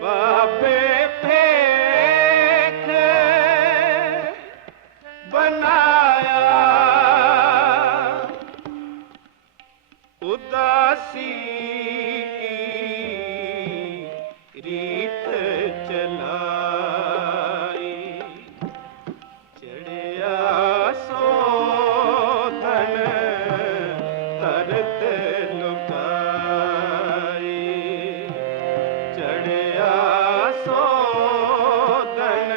बाबे फेंक बनाया उदासी की रीत चलाई चढ़िया सो धन तरत लुकाई चढ़िया सो धन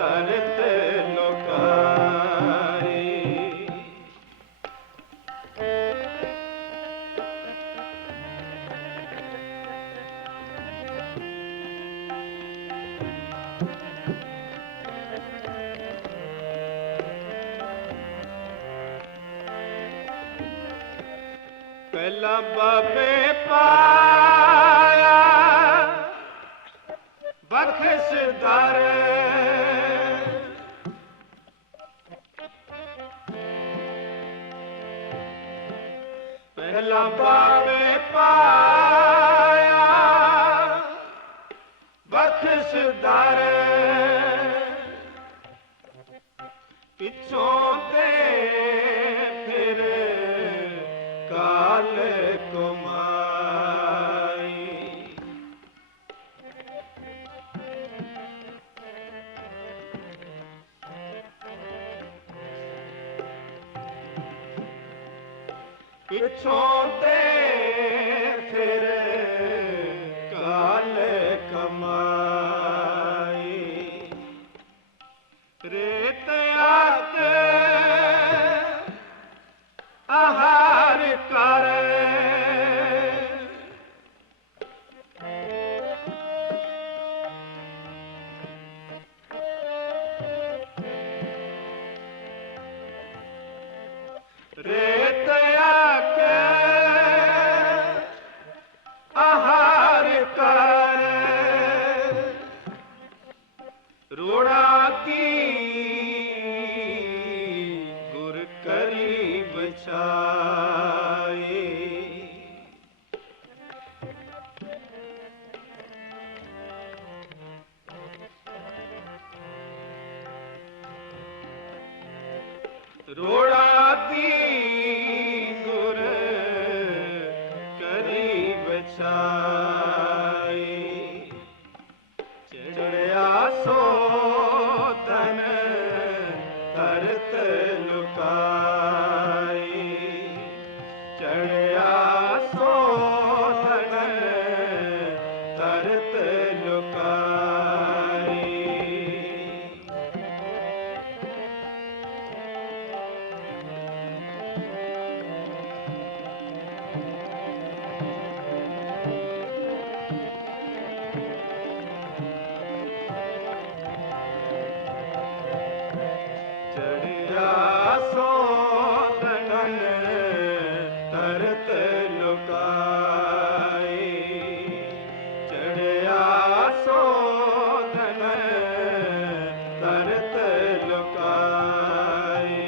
तरत लुकाई पहला बाबे पाया बख्शदार पहला बाबे पाया बख्शदार पिछों दे फिर काल कुमाई पिछों दे फिर काल कमाई रेत आत आहार कर रेत आके आहार कर रोड़ा की गुर करी बचाए रोड़ा दी गुर करी बचाए चढ़िया सो धन तरत लुकाई चढ़िया सो धन तरत लुकाई चढ़िया सो धन तरत लुकाई चढ़िया सो धन तरत लुकाई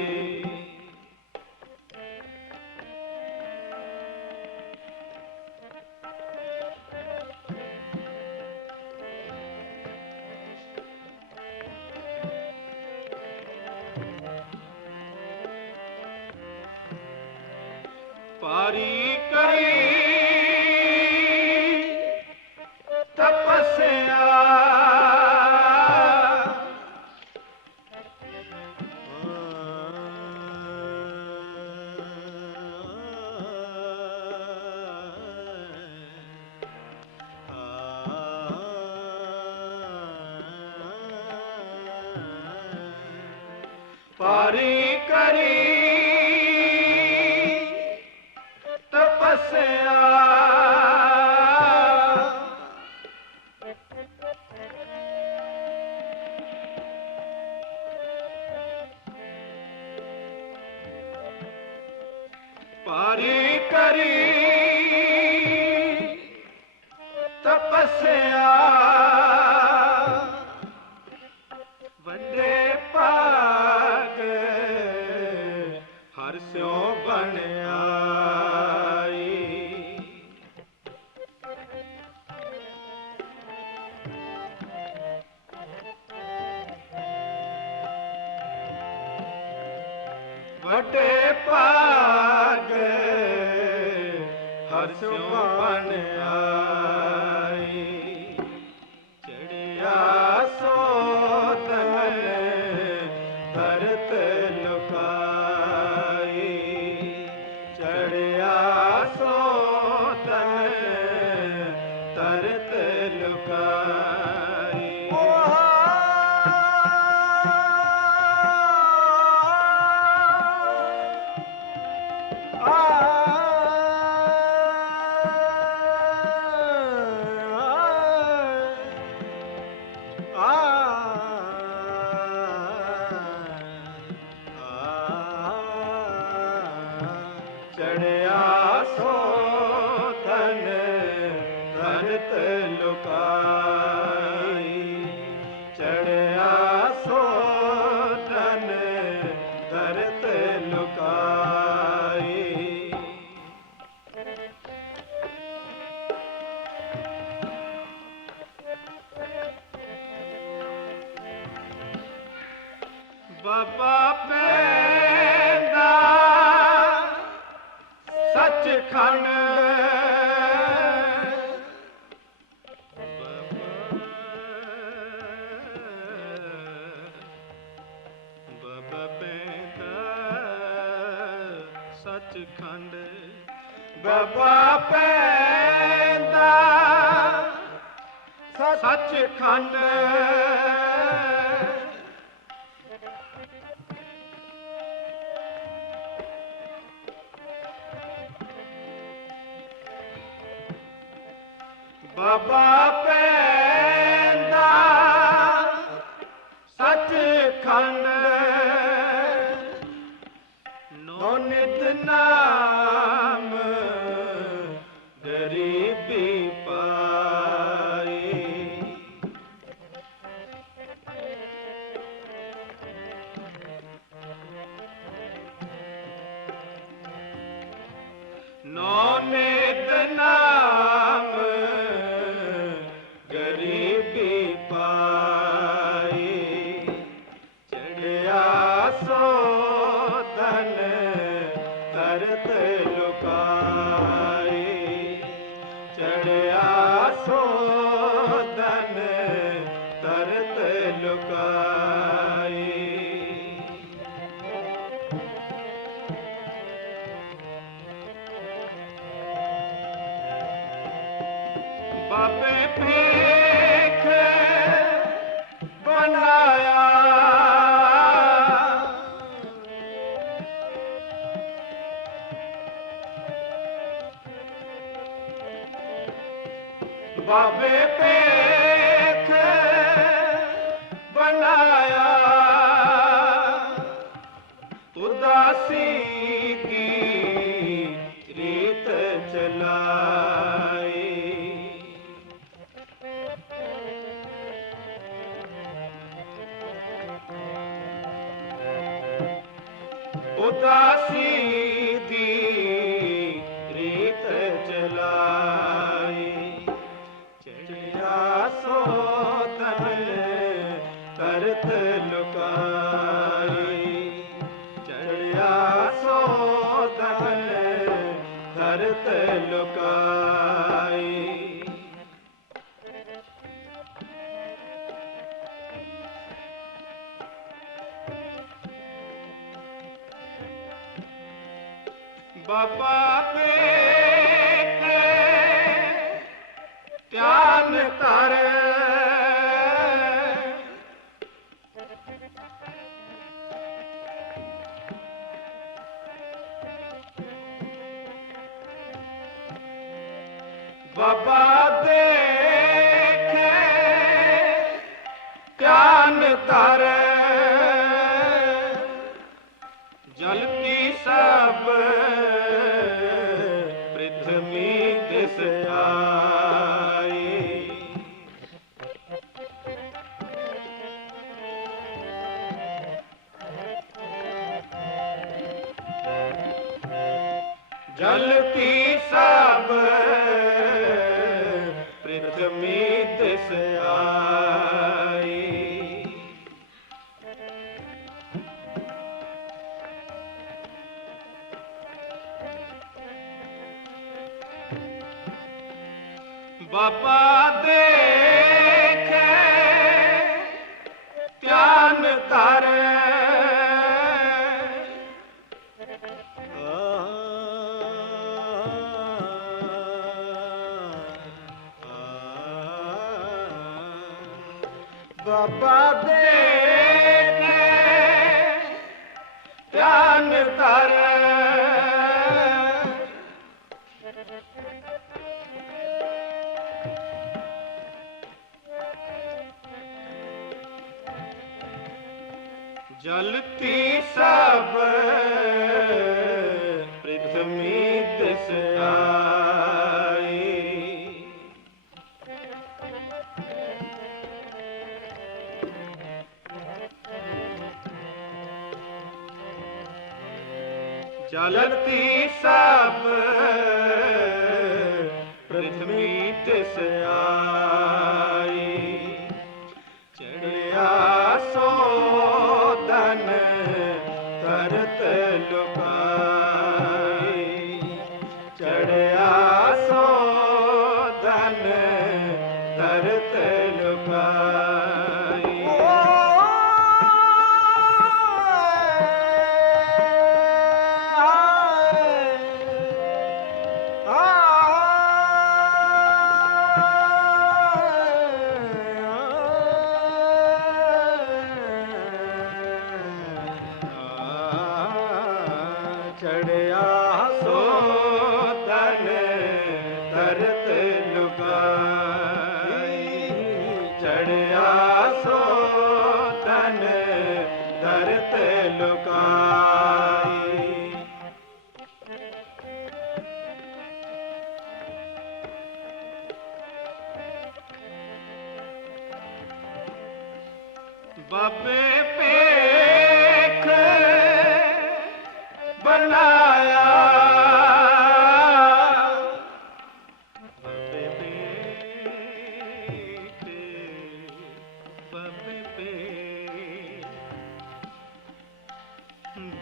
पारी करी तपस्या पारी करी वटे पाग हर्षों बन आई चढ़िया सोतन धरत लुकाई चढ़िया सोतन धरत लुकाई चढ़िया सोतन धरत लुकाई चढ़िया सोतन धरत लुकाई बाबा पैदा सचखंड बाबा पैदा सचखंड बाबा पैदा सचखंड बाबा पैदा सचखंड नो नित नाम गरीबी पाई नो नित नाम गरीबी पाई चढ़िया सोतन धरत लुकाई चढ़िया सोतन धरत लुकाई बाबे फेख बनाया बाबे पेख बनाया उदासी की रीत चलाई उदासी दी रीत चलाई चढ़िया सोतन करत लुकाई चढ़िया सोतन करत लुकाई बाबा पेट ध्यान कर बाबा देख ध्यान कर जलती सब पृथ्वी दिस आई जलती सब पृथ्वी दिस आई बाबा देखे ध्यान तारे बाबा देखे ध्यान तारे जलती सब पृथ्वी दिस आई जलती सब पृथ्वी दिस आई चढ़िया सो धन तरत लुकाई चढ़िया सो धन तरत लुकाई चढ़िया सो धन तरत लुकाई चढ़िया सो धन तरत लुकाई बाबे पेख बनाया बाबे पेख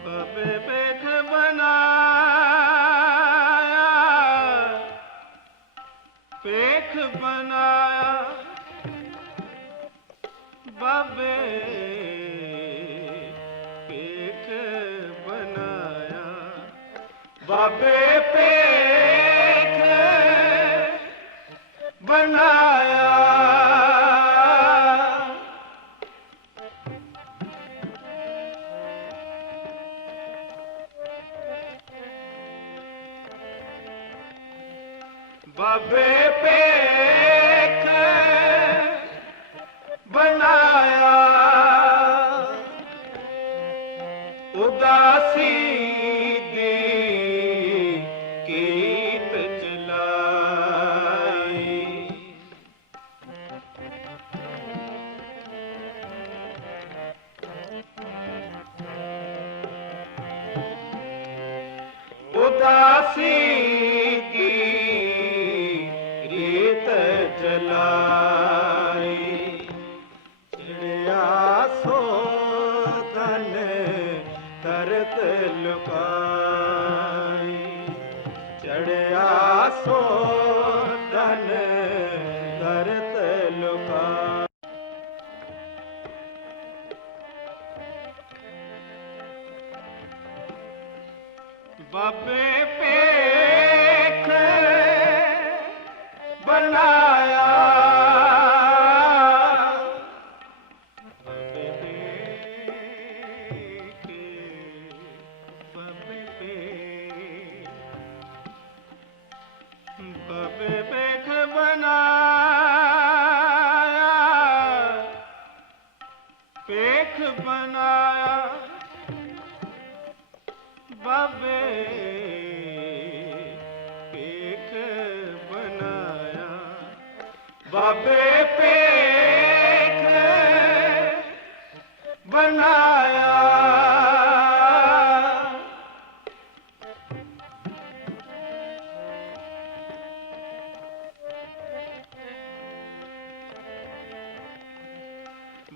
बाबे पेख बनाया पेख बनाया बाबे पेख बनाया बाबे पेख बनाया बाबे पेख बनाया उदासी दी कीत चलाई उदासी दी रीत चलाई चिड़िया सो धन तरत लुकाई चढ़िया सो धन तरत लुकाई बाबे पेख बनाया बाबे पेख बाबे पेख बनाया पेख बनाया बाबे पेख बनाया बाबे पेख बनाया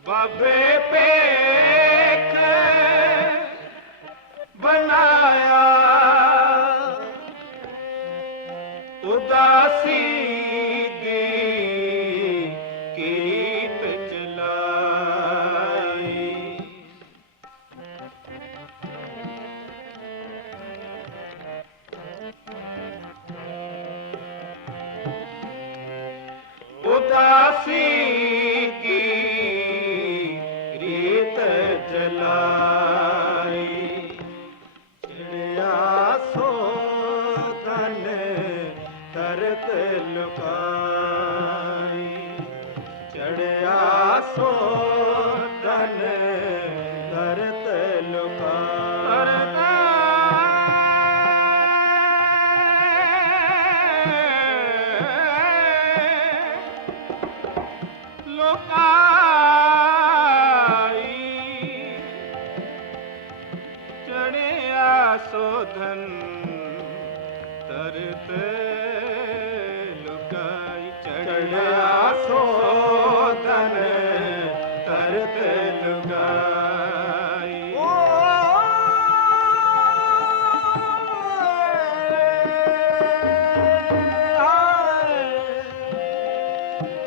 बाबे पेख बनाया उदासी दी दासी की रीत जलाई, चिड़िया सो धन तरत लुकाई, चिड़िया सो धन तरत लुकाई। चढ़िया सो धन तरत लुकाई, चढ़िया सो धन तरत लुकाई।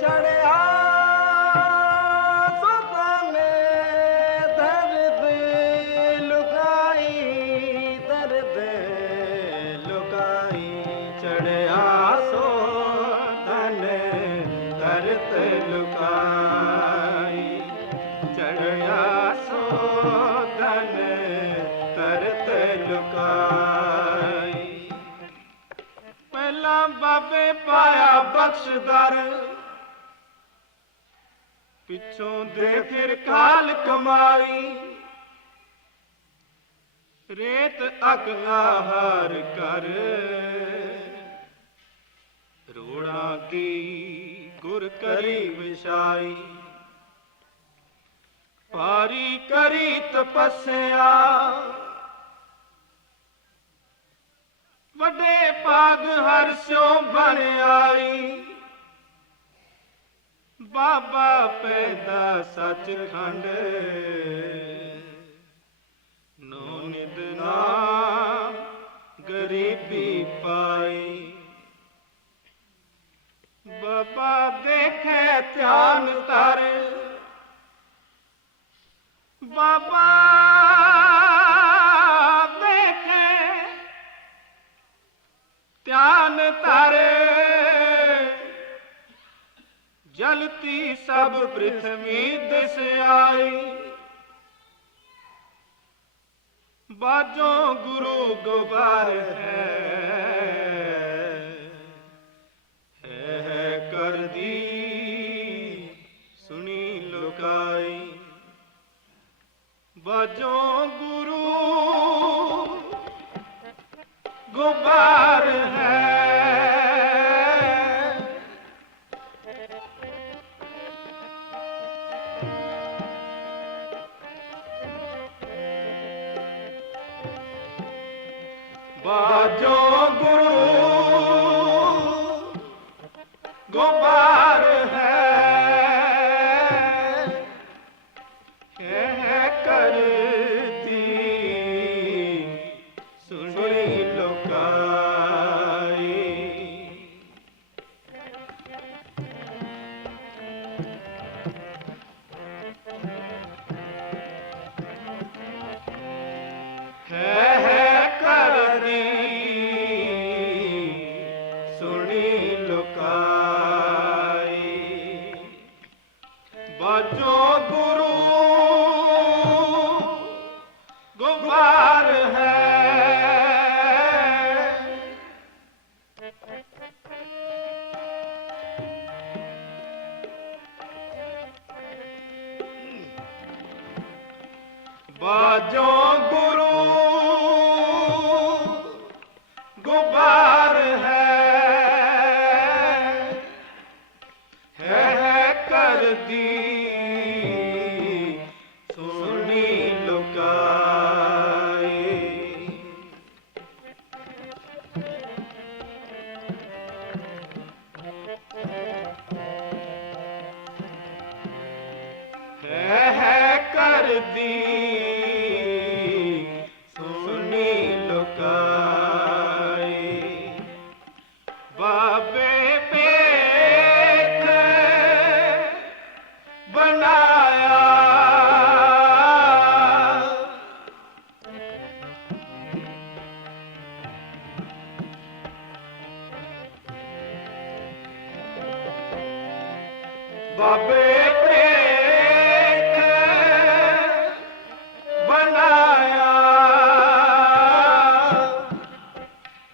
चढ़िया सो धन तरत लुकाई, तरत लुकाई, चढ़िया सो धन तरत लुकाई, चढ़िया सो धन तरत लुकाई। पहला बाबे पाया बख्शदर, पिछों दे फिर काल कमाई, रेत अकला हार कर रोड़ा की गुर करी विछाई, पारी करी तपस्या वडे पाग हर स्यो बन आई, बाबा पैदा सचखंड नो निद नाम गरीबी पाई, बाबा देखे ध्यान तर, बाबा देखे ध्यान तर, जलती सब पृथ्वी दिस आई, बाजो गुरु गोबार है कर दी सुनी लुकाई, बाजो गुरु गोबार है। बाजो गुरु गोबार है कर दी सुनी लुकाई, है कर दी सुनी लुकाई, बाजो गुरु गोबार है। बाजो गुरु गोबार है कर दी सुनी लुकाई, है कर दी सुनी लुकाई, बाबे पेख बनाया, ਬਾਬੇ ਭੇਖ ਬਣਾਇਆ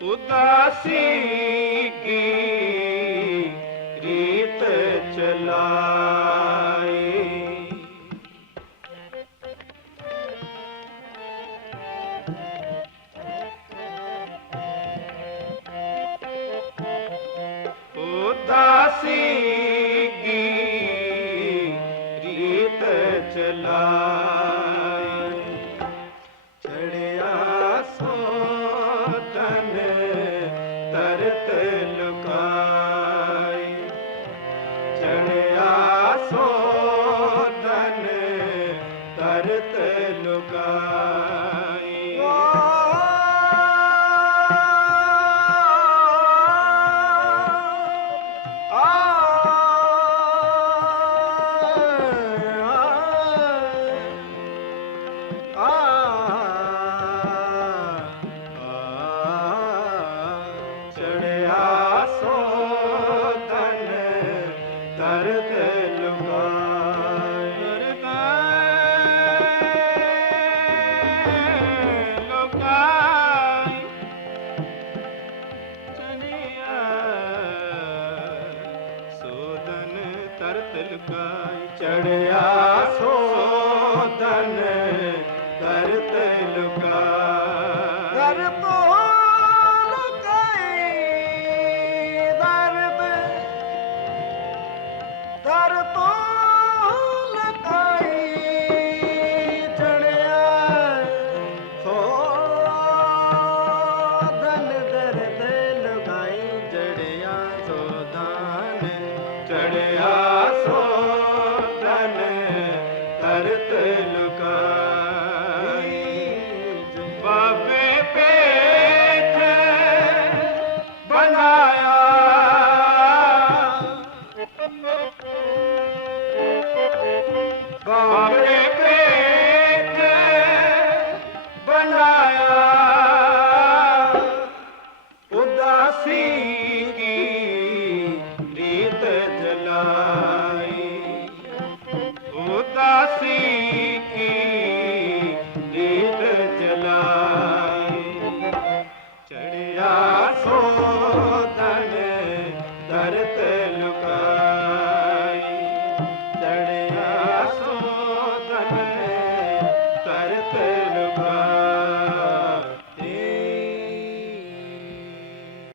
ਉਦਾਸੀ ਕੀ ਰੀਤ ਚਲਾਈ ਉਦਾਸੀ ਕੀ ਰੀਤ ਚਲਾਈ ਚੜਿਆ ਸੋਤਨ ਤਰਤ ਲੁਕਾਈ ਚੜਿਆ ਸੋਤਨ ਤਰਤ ਲੁਕਾਈ ਚੜਿਆ ਸੋਤਨ ਤਰਤ ਲੁਕਾਈ ਲੁਕਾਈ ਚੜਿਆ ਸੋਤਨ ਤਰਤ ਲੁਕਾਈ ਚੜਿਆ ਸੋ